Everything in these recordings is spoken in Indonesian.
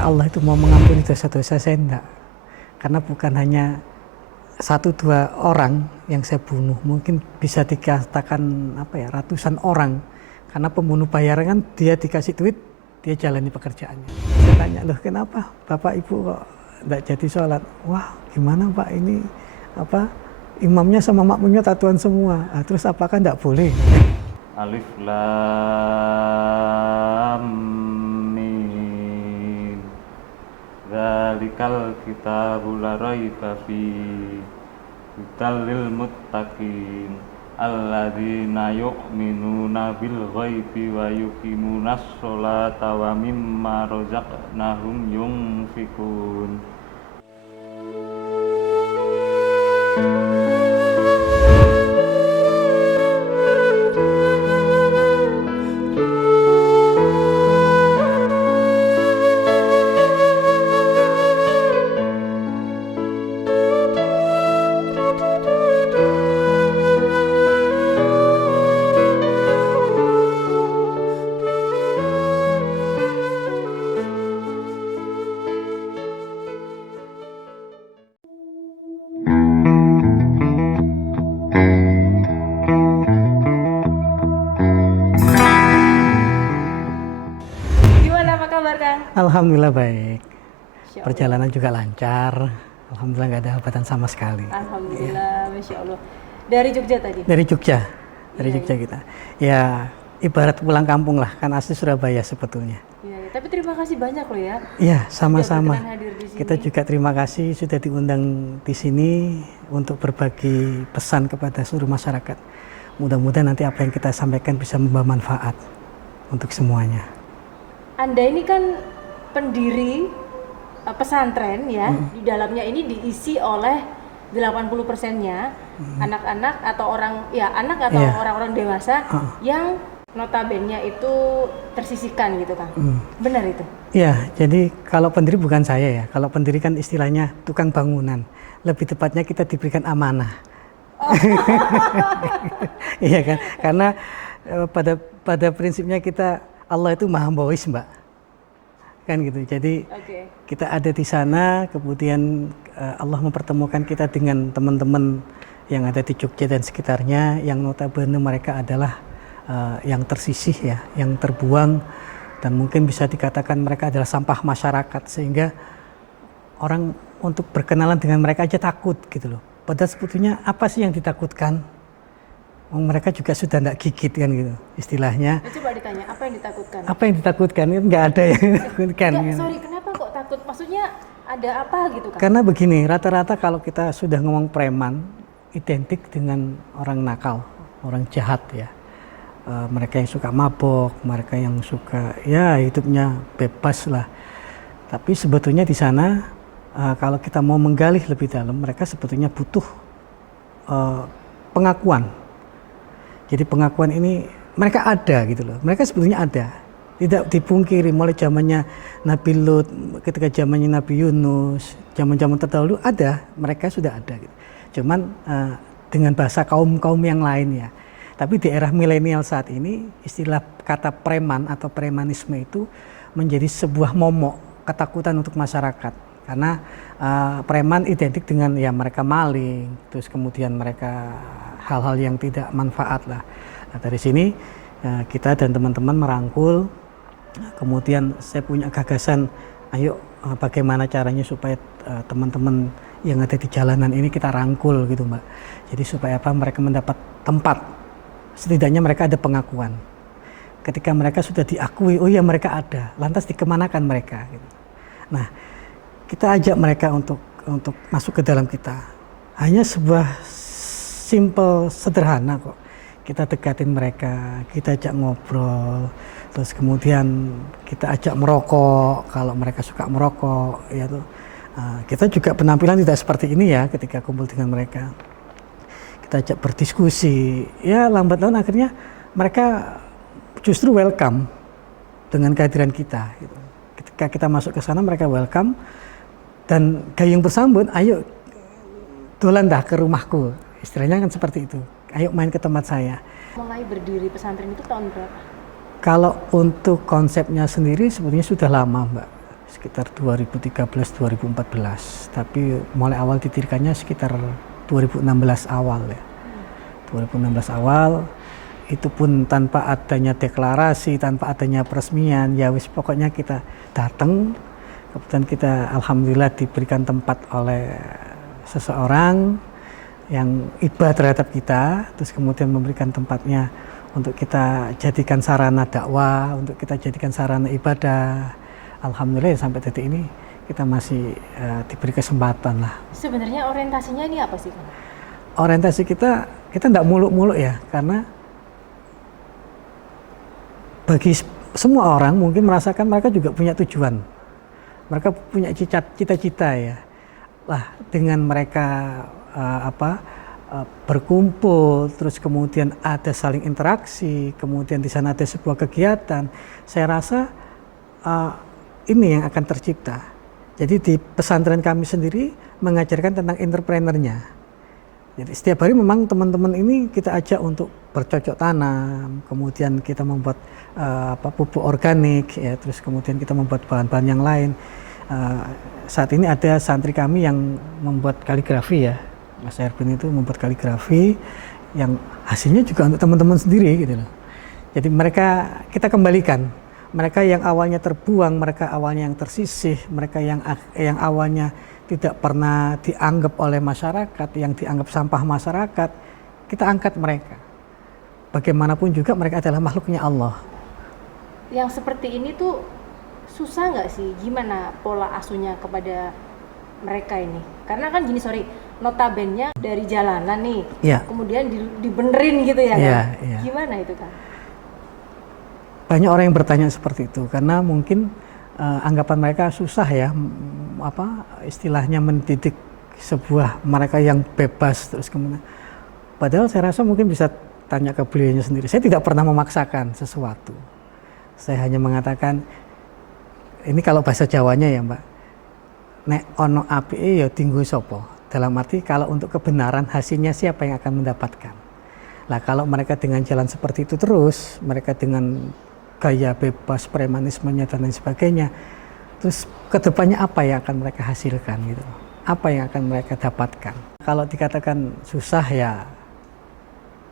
apakah Allah itu mau mengampuni dosa-dosa saya? Enggak. Karena bukan hanya satu dua orang yang saya bunuh, mungkin bisa dikatakan ratusan orang. Karena pembunuh bayaran kan dia dikasih duit, dia jalani pekerjaannya. Saya tanya, loh kenapa Bapak Ibu kok enggak jadi sholat? Wah gimana Pak, ini imamnya sama makmumnya tatuan semua. Terus apakah enggak boleh? Alif Lam Mim. Dzalikal kitabul la raiba fihi hudal lil muttaqin alladzina yu'minuna bil ghaibi wa yuqimunas sholata wa mimma razaqnahum yunfikun. Alhamdulillah baik. Perjalanan juga lancar. Alhamdulillah nggak ada hambatan sama sekali. Alhamdulillah, ya. Masya Allah. Dari Jogja tadi? Dari Jogja, Jogja kita. Ya ibarat pulang kampung lah, kan asli Surabaya sebetulnya. Iya, tapi terima kasih banyak loh ya. Iya, sama-sama. Kita juga terima kasih sudah diundang di sini untuk berbagi pesan kepada seluruh masyarakat. Mudah-mudahan nanti apa yang kita sampaikan bisa membawa manfaat untuk semuanya. Anda ini kan pendiri pesantren ya, di dalamnya ini diisi oleh 80%-nya anak-anak atau orang-orang dewasa yang notabene itu tersisihkan gitu Kang. Benar itu? Iya, jadi kalau pendiri bukan saya ya, kalau pendiri kan istilahnya tukang bangunan, lebih tepatnya kita diberikan amanah. Iya kan, karena pada prinsipnya kita, Allah itu maha bois Mbak. Kan gitu. Jadi kita ada di sana, kemudian Allah mempertemukan kita dengan teman-teman yang ada di Jogja dan sekitarnya, yang notabene mereka adalah yang tersisih ya, yang terbuang, dan mungkin bisa dikatakan mereka adalah sampah masyarakat, sehingga orang untuk berkenalan dengan mereka aja takut gitu loh. Padahal sebetulnya apa sih yang ditakutkan? Mereka juga sudah tidak gigit kan gitu istilahnya. Coba ditanya, apa yang ditakutkan? Apa yang ditakutkan? Nggak ada yang ditakutkan. Sorry, kenapa kok takut? Maksudnya ada apa gitu kan? Karena begini, rata-rata kalau kita sudah ngomong preman, identik dengan orang nakal, orang jahat ya. Mereka yang suka mabok, mereka yang suka ya hidupnya bebas lah. Tapi sebetulnya di sana kalau kita mau menggali lebih dalam, mereka sebetulnya butuh pengakuan. Jadi pengakuan ini mereka ada gitu loh, mereka sebetulnya ada, tidak dipungkiri. Mulai zamannya Nabi Lut, ketika zamannya Nabi Yunus, zaman-zaman terdahulu ada, mereka sudah ada gitu. Cuman dengan bahasa kaum-kaum yang lain ya. Tapi di era milenial saat ini, istilah kata preman atau premanisme itu menjadi sebuah momok, ketakutan untuk masyarakat. Karena preman identik dengan ya mereka maling, terus kemudian mereka hal-hal yang tidak manfaat lah. Nah, dari sini kita dan teman-teman merangkul, kemudian saya punya gagasan, ayo bagaimana caranya supaya teman-teman yang ada di jalanan ini kita rangkul gitu Mbak. Jadi supaya mereka mendapat tempat, setidaknya mereka ada pengakuan. Ketika mereka sudah diakui, oh ya mereka ada, lantas dikemanakan mereka gitu. Nah, kita ajak mereka untuk masuk ke dalam kita. Hanya sebuah simple, sederhana kok. Kita dekatin mereka, kita ajak ngobrol, terus kemudian kita ajak merokok kalau mereka suka merokok ya tuh. Kita juga penampilan tidak seperti ini ya ketika kumpul dengan mereka. Kita ajak berdiskusi, ya lambat laun akhirnya mereka justru welcome dengan kehadiran kita. Gitu. Ketika kita masuk ke sana mereka welcome dan gayung bersambut, ayo dolan dah ke rumahku. Istilahnya kan seperti itu. Ayo main ke tempat saya. Mulai berdiri pesantren itu tahun berapa? Kalau untuk konsepnya sendiri sebetulnya sudah lama Mbak. sekitar 2013-2014, tapi mulai awal didirikannya sekitar 2016 awal ya. 2016 awal, itu pun tanpa adanya deklarasi, tanpa adanya peresmian, ya wis pokoknya kita datang, kemudian kita alhamdulillah diberikan tempat oleh seseorang yang iba terhadap kita, terus kemudian memberikan tempatnya untuk kita jadikan sarana dakwah, untuk kita jadikan sarana ibadah. Alhamdulillah sampai detik ini kita masih diberi kesempatan lah. Sebenarnya orientasinya ini apa sih, Kang? Orientasi kita tidak muluk-muluk ya, karena bagi semua orang mungkin merasakan mereka juga punya tujuan, mereka punya cita-cita ya. Lah dengan mereka berkumpul, terus kemudian ada saling interaksi, kemudian di sana ada sebuah kegiatan, saya rasa ini yang akan tercipta. Jadi di pesantren kami sendiri mengajarkan tentang entrepreneurnya. Jadi setiap hari memang teman-teman ini kita ajak untuk bercocok tanam, kemudian kita membuat pupuk organik, ya, terus kemudian kita membuat bahan-bahan yang lain. Saat ini ada santri kami yang membuat kaligrafi ya, Mas Erwin itu membuat kaligrafi yang hasilnya juga untuk teman-teman sendiri gitu loh. Jadi mereka kita kembalikan, mereka yang awalnya terbuang, mereka awalnya yang tersisih, mereka yang awalnya tidak pernah dianggap oleh masyarakat, yang dianggap sampah masyarakat, kita angkat mereka. Bagaimanapun juga mereka adalah makhluknya Allah. Yang seperti ini tuh susah nggak sih? Gimana pola asuhnya kepada mereka ini? Karena kan gini, notabene dari jalanan nih, ya. Kemudian dibenerin gitu ya, ya, kan? Ya. Gimana itu kan? Banyak orang yang bertanya seperti itu, karena mungkin anggapan mereka susah ya, istilahnya mendidik sebuah mereka yang bebas terus kemudian. Padahal saya rasa mungkin bisa tanya ke beliaunya sendiri. Saya tidak pernah memaksakan sesuatu. Saya hanya mengatakan, ini kalau bahasa Jawanya ya Mbak, nek ono apike ya tinggu sopo. Dalam arti kalau untuk kebenaran hasilnya siapa yang akan mendapatkan. Nah kalau mereka dengan jalan seperti itu terus, mereka dengan gaya bebas, premanismenya dan lain sebagainya, terus kedepannya apa yang akan mereka hasilkan gitu, apa yang akan mereka dapatkan. Kalau dikatakan susah ya,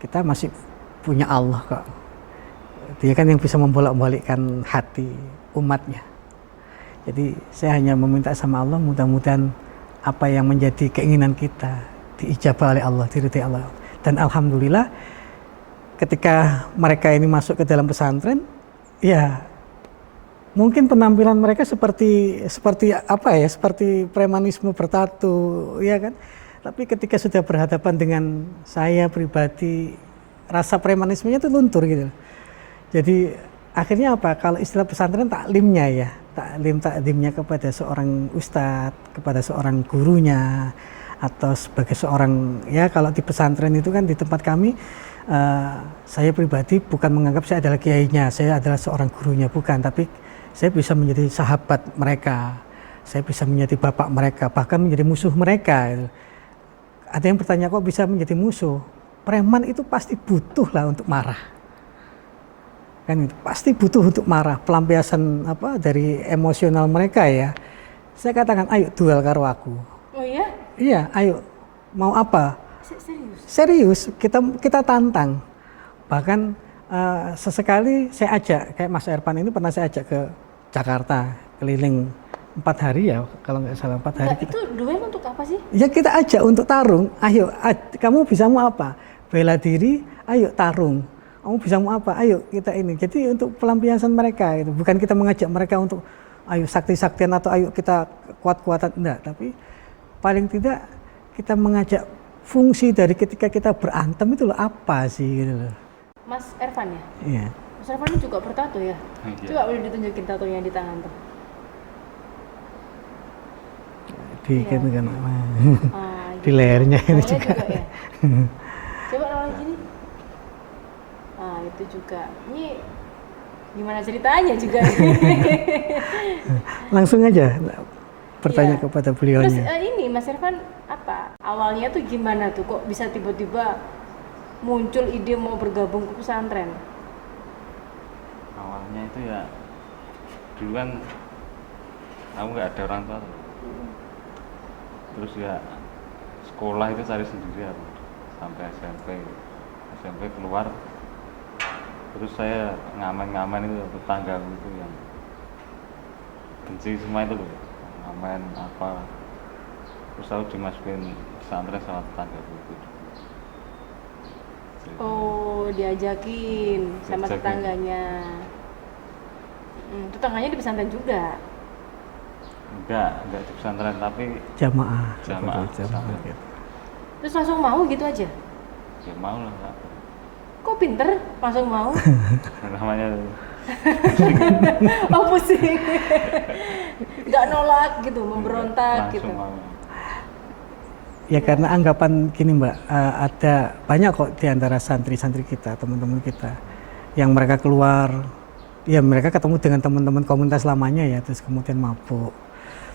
kita masih punya Allah kok. Dia kan yang bisa membolak-balikkan hati umatnya. Jadi saya hanya meminta sama Allah, mudah-mudahan apa yang menjadi keinginan kita diijabah oleh Allah, diridhai Allah. Dan alhamdulillah ketika mereka ini masuk ke dalam pesantren, ya mungkin penampilan mereka seperti premanisme bertatu, ya kan. Tapi ketika sudah berhadapan dengan saya pribadi, rasa premanismenya itu luntur gitu. Jadi akhirnya apa? Kalau istilah pesantren taklimnya ya, taklimnya kepada seorang ustadz, kepada seorang gurunya, atau sebagai seorang, ya kalau di pesantren itu kan di tempat kami, saya pribadi bukan menganggap saya adalah kiainya, saya adalah seorang gurunya, bukan, tapi saya bisa menjadi sahabat mereka, saya bisa menjadi bapak mereka, bahkan menjadi musuh mereka. Ada yang bertanya, kok bisa menjadi musuh? Preman itu pasti butuh lah untuk marah, kan itu pasti butuh untuk marah, pelampiasan dari emosional mereka ya. Saya katakan, ayo duel karo aku. Oh iya? Iya, ayo, mau apa? Serius? Kita tantang. Bahkan sesekali saya ajak, kayak Mas Ervan ini pernah saya ajak ke Jakarta, keliling 4 hari ya, kalau nggak salah 4 hari. Itu duel untuk apa sih? Ya kita ajak untuk tarung, ayo kamu bisa mau apa? Bela diri, ayo tarung. Kamu bisa mau apa? Ayo kita ini. Jadi untuk pelampiasan mereka, itu bukan kita mengajak mereka untuk ayo sakti-saktian atau ayo kita kuat-kuatan, enggak. Tapi paling tidak kita mengajak fungsi dari ketika kita berantem itu loh apa sih gitu loh. Mas Ervan ya? Iya. Mas Ervan ini juga bertato ya? Iya. Coba boleh ditunjukin tatonya di tangan tuh. Gitu kan. Di Gitu. lehernya ini Tangannya juga. ya? Coba lagi gini. Nah itu juga. Ini gimana ceritanya juga? Langsung aja bertanya Iya. kepada Terus beliaunya. ini Mas Irfan apa? Awalnya tuh gimana tuh kok bisa tiba-tiba muncul ide mau bergabung ke pesantren? Awalnya itu ya dulu kan aku nggak ada orang tua. Terus ya sekolah itu cari sendiri aku sampai SMP keluar. Terus saya ngamen itu tetangga itu yang benci semua itu loh, ngamen apa. Terus aku dimasukin pesantren sama tetangga itu. Oh, diajakin sama Diajakin. tetangganya. Tetangganya di pesantren juga. Enggak di pesantren tapi Jamaah. Jamaah. Seperti jamaah gitu. Terus langsung mau gitu aja. ya mau lah Kak. Kok pinter langsung mau? Namanya Oh, pusing. Nggak nolak gitu, memberontak gitu. langsung mau. Ya karena anggapan gini Mbak, ada banyak kok di antara santri-santri kita, teman-teman kita yang mereka keluar, ya mereka ketemu dengan teman-teman komunitas lamanya ya, terus kemudian mabuk.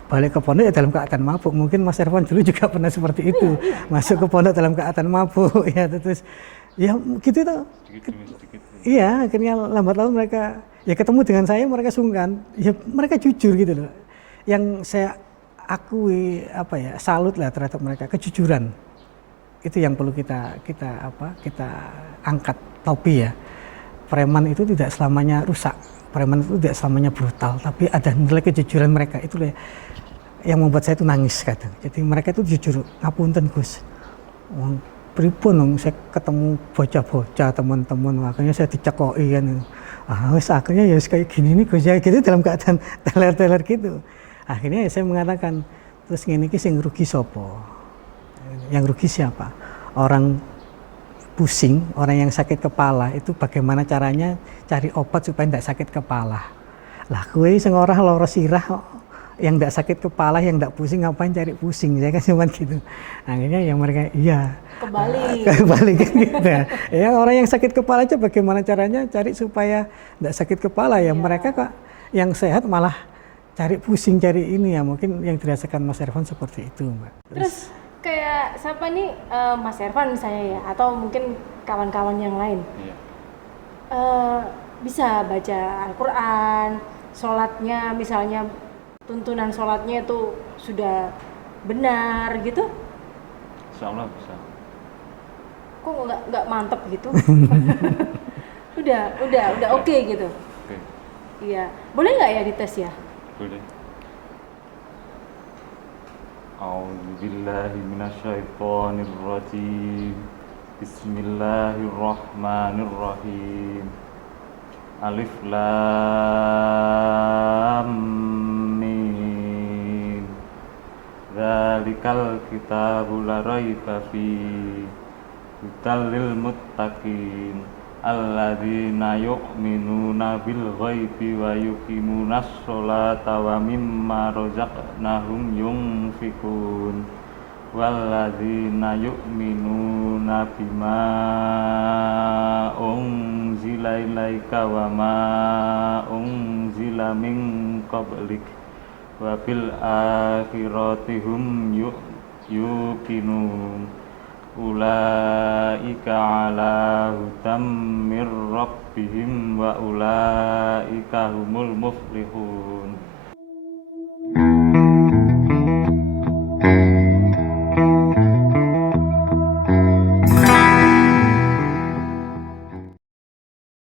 Balik ke pondok ya dalam keadaan mabuk. Mungkin Mas Ervan dulu juga pernah seperti itu, masuk ke pondok dalam keadaan mabuk ya, terus ya gitu tuh. Sedikit. Iya, akhirnya lambat laun mereka ya ketemu dengan saya, mereka sungkan, ya mereka jujur gitu loh. Yang saya akui apa ya, salut lah terhadap mereka, kejujuran. Itu yang perlu kita angkat topi ya. Preman itu tidak selamanya rusak, preman itu tidak selamanya brutal, tapi ada nilai kejujuran mereka itu yang membuat saya itu nangis kadang. Jadi mereka itu jujur, ngapunten Gus. Wong pripun dong, saya ketemu bocah-bocah teman-teman, makanya saya dicekoki kan. Wes akhirnya ya kayak gini nih Gus ya, gitu dalam keadaan teler-teler gitu. Akhirnya ya saya mengatakan, terus ngene iki sing rugi sapa? Yang rugi siapa? Orang pusing, orang yang sakit kepala itu bagaimana caranya cari obat supaya tidak sakit kepala. Lah kue sing ora lara sirah yang tidak sakit kepala, yang tidak pusing ngapain cari pusing? Saya kan cuma gitu. Akhirnya yang mereka iya kembali kan gitu. Ya orang yang sakit kepala aja bagaimana caranya cari supaya tidak sakit kepala ya. Mereka kok yang sehat malah cari pusing, cari ini ya, mungkin yang dirasakan Mas Ervan seperti itu Mbak. Terus kayak siapa nih, Mas Ervan misalnya ya, atau mungkin kawan-kawan yang lain, Iya. bisa baca Al-Quran, sholatnya misalnya tuntunan sholatnya itu sudah benar gitu, Insya Allah bisa. kok nggak mantep gitu? udah oke gitu. Oke, Iya, boleh nggak ya dites ya? boleh. A'udzubillahi minasyaitonirrajim. Bismillahirrahmanirrahim. Alif Lam Mim. Dzalikal kitabu la raiba fihi hudal lil muttaqin alladzina yu'minuna bil ghaibi wa yuqimunas sholata wa mimma razaqnahum yunfikun walladzina yu'minuna bima unzila ilaika wa ma unzila min qablik wa bil akhirati hum yuqinun ulaika ala hudam mir rabbihim wa ulaika humul muflihun.